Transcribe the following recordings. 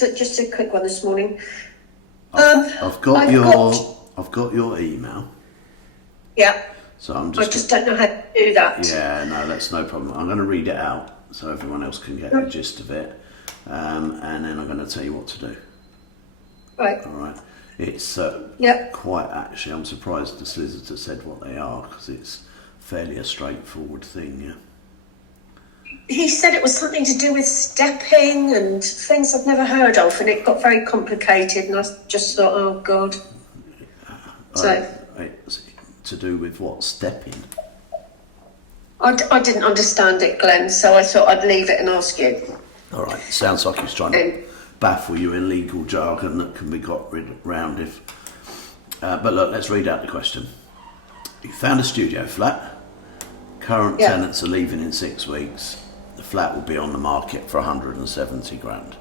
just a quick one this morning. I've got your email. Yeah. So I just don't know how to do that. Yeah, no, that's no problem. I'm going to read it out so everyone else can get the gist of it, and then I'm going to tell you what to do. Right. All right. It's quite actually. I'm surprised the solicitor said what they are because it's fairly a straightforward thing. Yeah. He said it was something to do with stepping and things I've never heard of, and it got very complicated. And I just thought, oh God. It's to do with what? Stepping? I didn't understand it, Glenn, so I thought I'd leave it and ask you. All right. Sounds like he's trying to baffle you in legal jargon that can be got round if. But look, let's read out the question. You found a studio flat. Current tenants are leaving in 6 weeks. The flat will be on the market for 170 grand.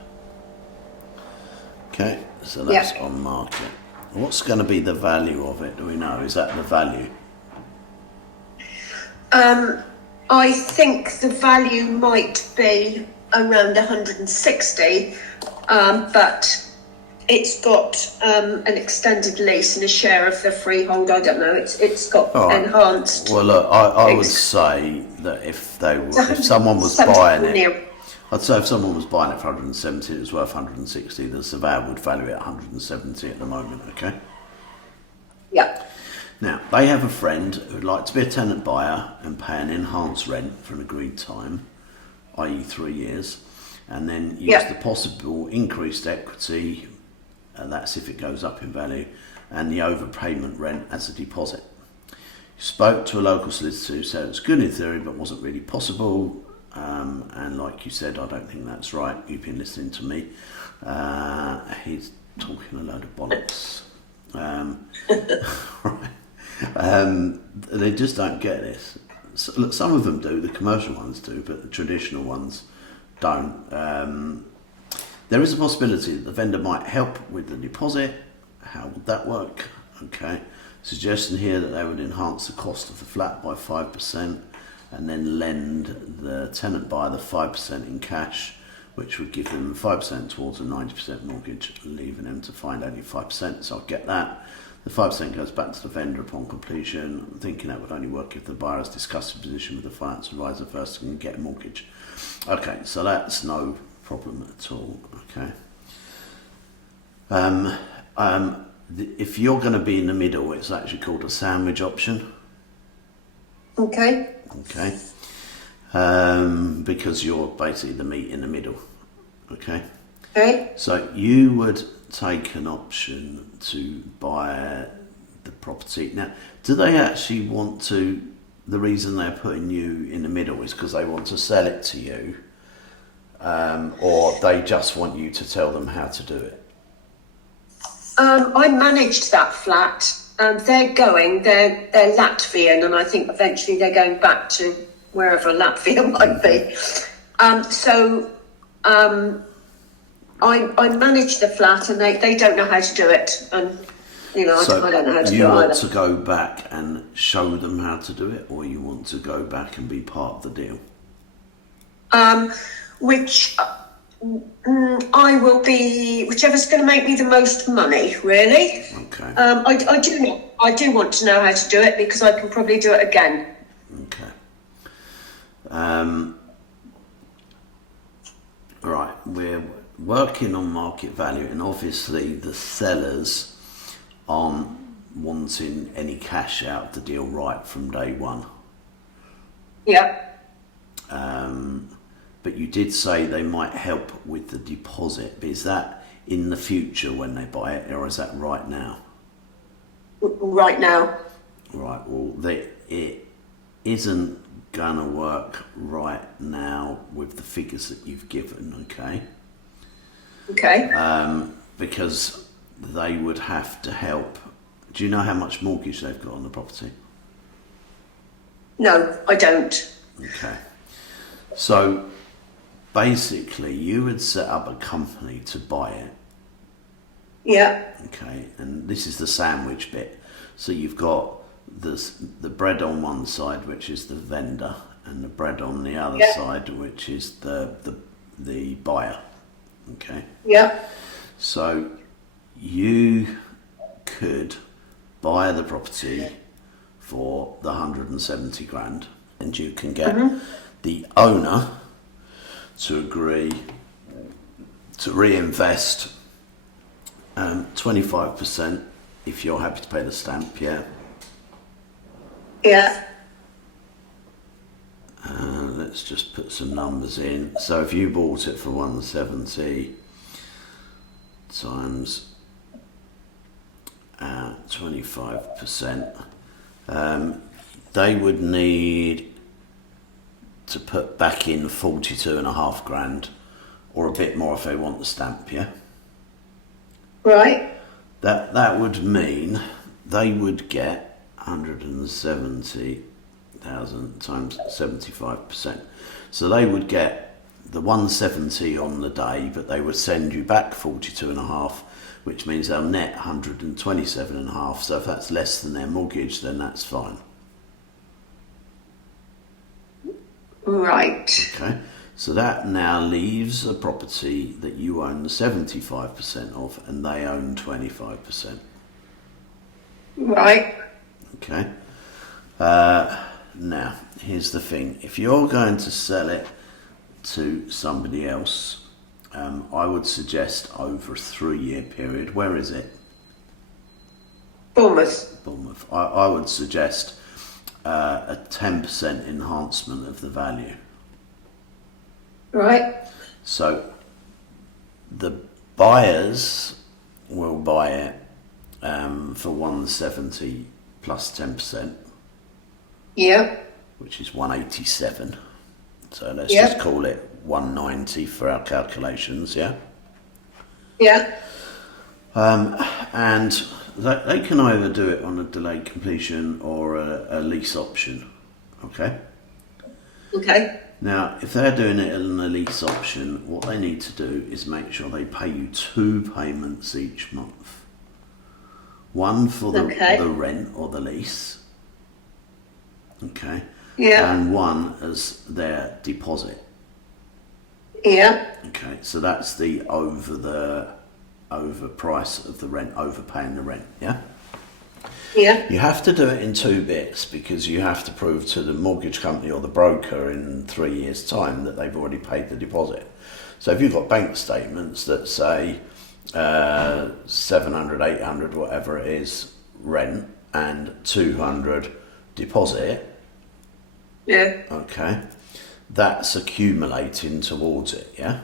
Okay, so that's on market. What's going to be the value of it? Do we know? Is that the value? I think the value might be around 160, but it's got an extended lease and a share of the freehold. I don't know. It's got enhanced. Well, look, I would say that if someone was buying it, I'd say if someone was buying it for 170, it was worth 160. The surveyor would value it at 170 at the moment. Okay. Yeah. Now, they have a friend who'd like to be a tenant buyer and pay an enhanced rent for an agreed time, i.e. 3 years, and then use the possible increased equity, that's if it goes up in value, and the overpayment rent as a deposit. You spoke to a local solicitor who said it's good in theory but wasn't really possible, and like you said, I don't think that's right. You've been listening to me. He's talking a load of bollocks. Right. They just don't get this. So, look, some of them do, the commercial ones do, but the traditional ones don't. There is a possibility that the vendor might help with the deposit. How would that work? Okay. Suggestion here that they would enhance the cost of the flat by 5% and then lend the tenant buyer the 5% in cash, which would give them 5% towards a 90% mortgage, leaving them to find only 5%. So I get that. The 5% goes back to the vendor upon completion. I'm thinking that would only work if the buyer has discussed the position with the finance advisor first and get a mortgage. Okay, so that's no problem at all. Okay. If you're going to be in the middle, it's actually called a sandwich option. Okay. Okay. Because you're basically the meat in the middle. Okay. Okay. So you would take an option to buy the property. Now, do they actually want to, the reason they're putting you in the middle is because they want to sell it to you, or they just want you to tell them how to do it? I managed that flat. They're Latvian, and I think eventually they're going back to wherever Latvia might be. I manage the flat, and they don't know how to do it, and I don't know how to do it either. You want to go back and show them how to do it, or you want to go back and be part of the deal? I will be whichever's going to make me the most money, really. Okay. I do want to know how to do it because I can probably do it again. Okay. Right, we're working on market value, and obviously the sellers aren't wanting any cash out of the deal right from day one. Yeah. But you did say they might help with the deposit. Is that in the future when they buy it, or is that right now? Right now. Right, well, it isn't gonna work right now with the figures that you've given, okay? Okay. Because they would have to help. Do you know how much mortgage they've got on the property? No, I don't. Okay. So basically you would set up a company to buy it. Yeah. Okay, and this is the sandwich bit. So you've got the bread on one side, which is the vendor, and the bread on the other side, which is the buyer. Okay. Yeah. So you could buy the property for the 170 grand, and you can get the owner to agree to reinvest 25% if you're happy to pay the stamp, yeah. Yeah. Let's just put some numbers in. So if you bought it for 170 times 25%, they would need to put back in 42.5 grand, or a bit more if they want the stamp, yeah? Right. That would mean they would get 170,000 times 75%. So they would get the 170 on the day, but they would send you back 42.5, which means they'll net 127.5. So if that's less than their mortgage, then that's fine. Right. Okay. So that now leaves a property that you own 75% of, and they own 25%. Right. Okay. Now, here's the thing. If you're going to sell it to somebody else, I would suggest over a 3-year period. Where is it? Bournemouth. Bournemouth. I would suggest a 10% enhancement of the value. Right. So the buyers will buy it for 170 plus 10%, Yeah. which is 187. So let's Yeah. just call it 190 for our calculations, yeah? Yeah. And they can either do it on a delayed completion or a lease option, okay? Okay. Now, if they're doing it on a lease option, what they need to do is make sure they pay you 2 payments each month. One for the rent or the lease, okay? Yeah. And one as their deposit. Yeah. Okay, so that's the over price of the rent, overpaying the rent, yeah? Yeah. You have to do it in 2 bits, because you have to prove to the mortgage company or the broker in 3 years' time that they've already paid the deposit. So if you've got bank statements that say 700, 800, whatever it is, rent, and 200 deposit, Yeah. okay, that's accumulating towards it, yeah?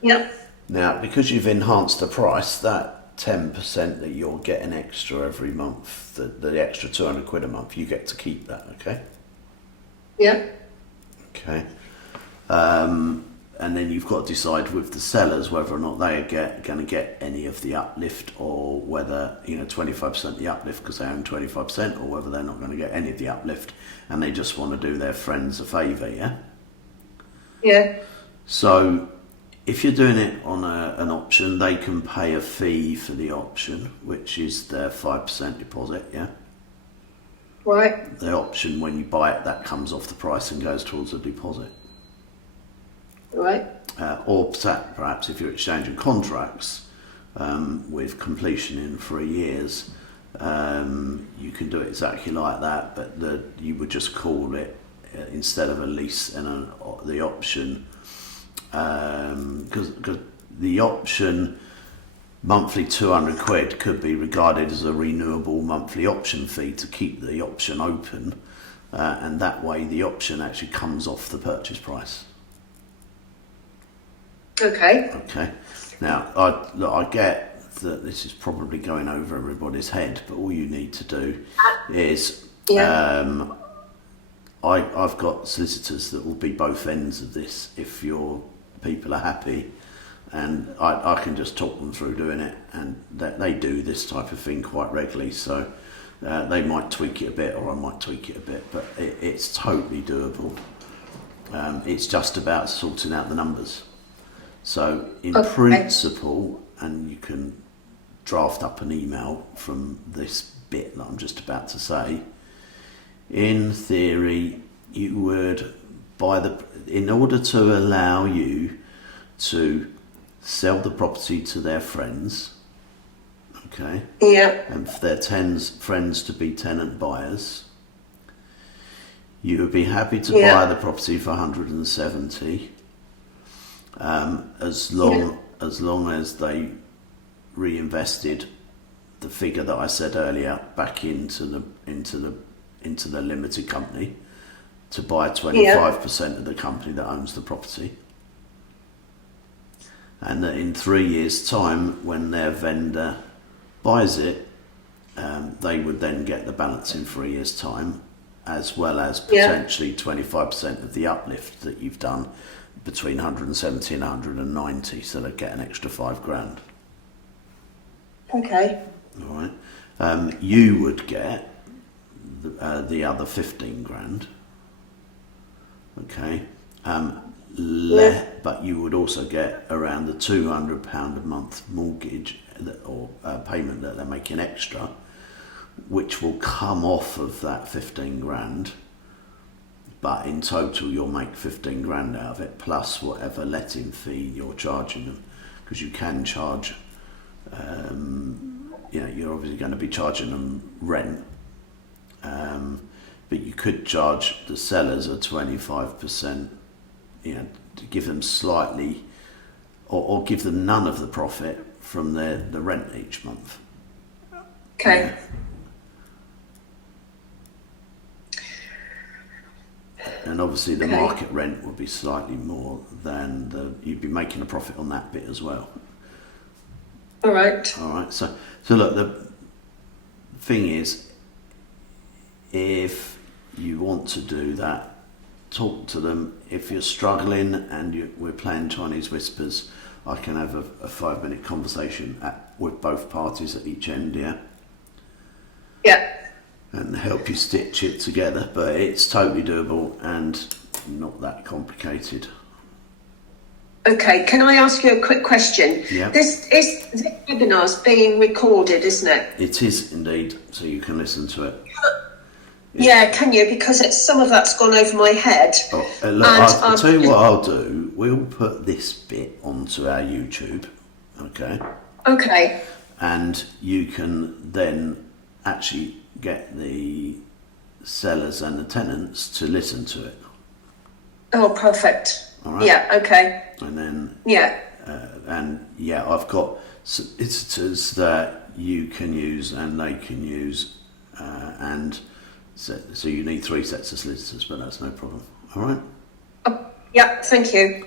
Yep. Now, because you've enhanced the price, that 10% that you're getting extra every month, the extra 200 quid a month, you get to keep that, okay? Yeah. Okay. And then you've got to decide with the sellers whether or not they are going to get any of the uplift, or whether, 25% of the uplift because they own 25%, or whether they're not going to get any of the uplift and they just want to do their friends a favour, yeah? Yeah. So if you're doing it on an option, they can pay a fee for the option, which is their 5% deposit, yeah? Right. The option, when you buy it, that comes off the price and goes towards the deposit. Right. Or perhaps if you're exchanging contracts with completion in 3 years, you can do it exactly like that, but you would just call it, instead of a lease and the option, because the option monthly 200 quid could be regarded as a renewable monthly option fee to keep the option open, and that way the option actually comes off the purchase price. Okay. Okay. Now, I get that this is probably going over everybody's head, but all you need to do is, I've got solicitors that will be both ends of this if your people are happy, and I can just talk them through doing it, and they do this type of thing quite regularly, so they might tweak it a bit, or I might tweak it a bit, but it's totally doable. It's just about sorting out the numbers. So in principle, and you can draft up an email from this bit that I'm just about to say, in theory, you would in order to allow you to sell the property to their friends, okay, Yeah. and for their friends to be tenant buyers. You would be happy to Yeah. buy the property for 170, as long as they reinvested the figure that I said earlier back into the limited company to buy 25% of the company that owns the property. And that in 3 years' time, when their vendor buys it, they would then get the balance in 3 years' time, as well as potentially 25% of the uplift that you've done between 170 and 190, so they get an extra £5,000. Okay. All right. You would get the other 15,000. Okay. But you would also get around the £200 a month mortgage or payment that they're making extra, which will come off of that 15,000. But in total, you'll make 15,000 out of it, plus whatever letting fee you're charging them, because you can charge. You're obviously going to be charging them rent, but you could charge the sellers a 25%. To give them slightly, or give them none of the profit from the rent each month. Okay. And obviously the market rent will be slightly more than you'd be making a profit on that bit as well. All right. All right. So look, the thing is, if you want to do that, talk to them. If you're struggling and we're playing Chinese whispers, I can have a 5-minute conversation with both parties at each end, yeah? Yeah. And help you stitch it together, but it's totally doable and not that complicated. Okay, can I ask you a quick question? Yeah. This webinar's being recorded, isn't it? It is indeed, so you can listen to it. Yeah, can you? Because some of that's gone over my head. Look, I'll tell you what I'll do. We'll put this bit onto our YouTube, okay? Okay. And you can then actually get the sellers and the tenants to listen to it. Oh, perfect. All right. Yeah, okay. And then I've got solicitors that you can use and they can use, and so you need 3 sets of solicitors, but that's no problem. All right. Yeah, thank you.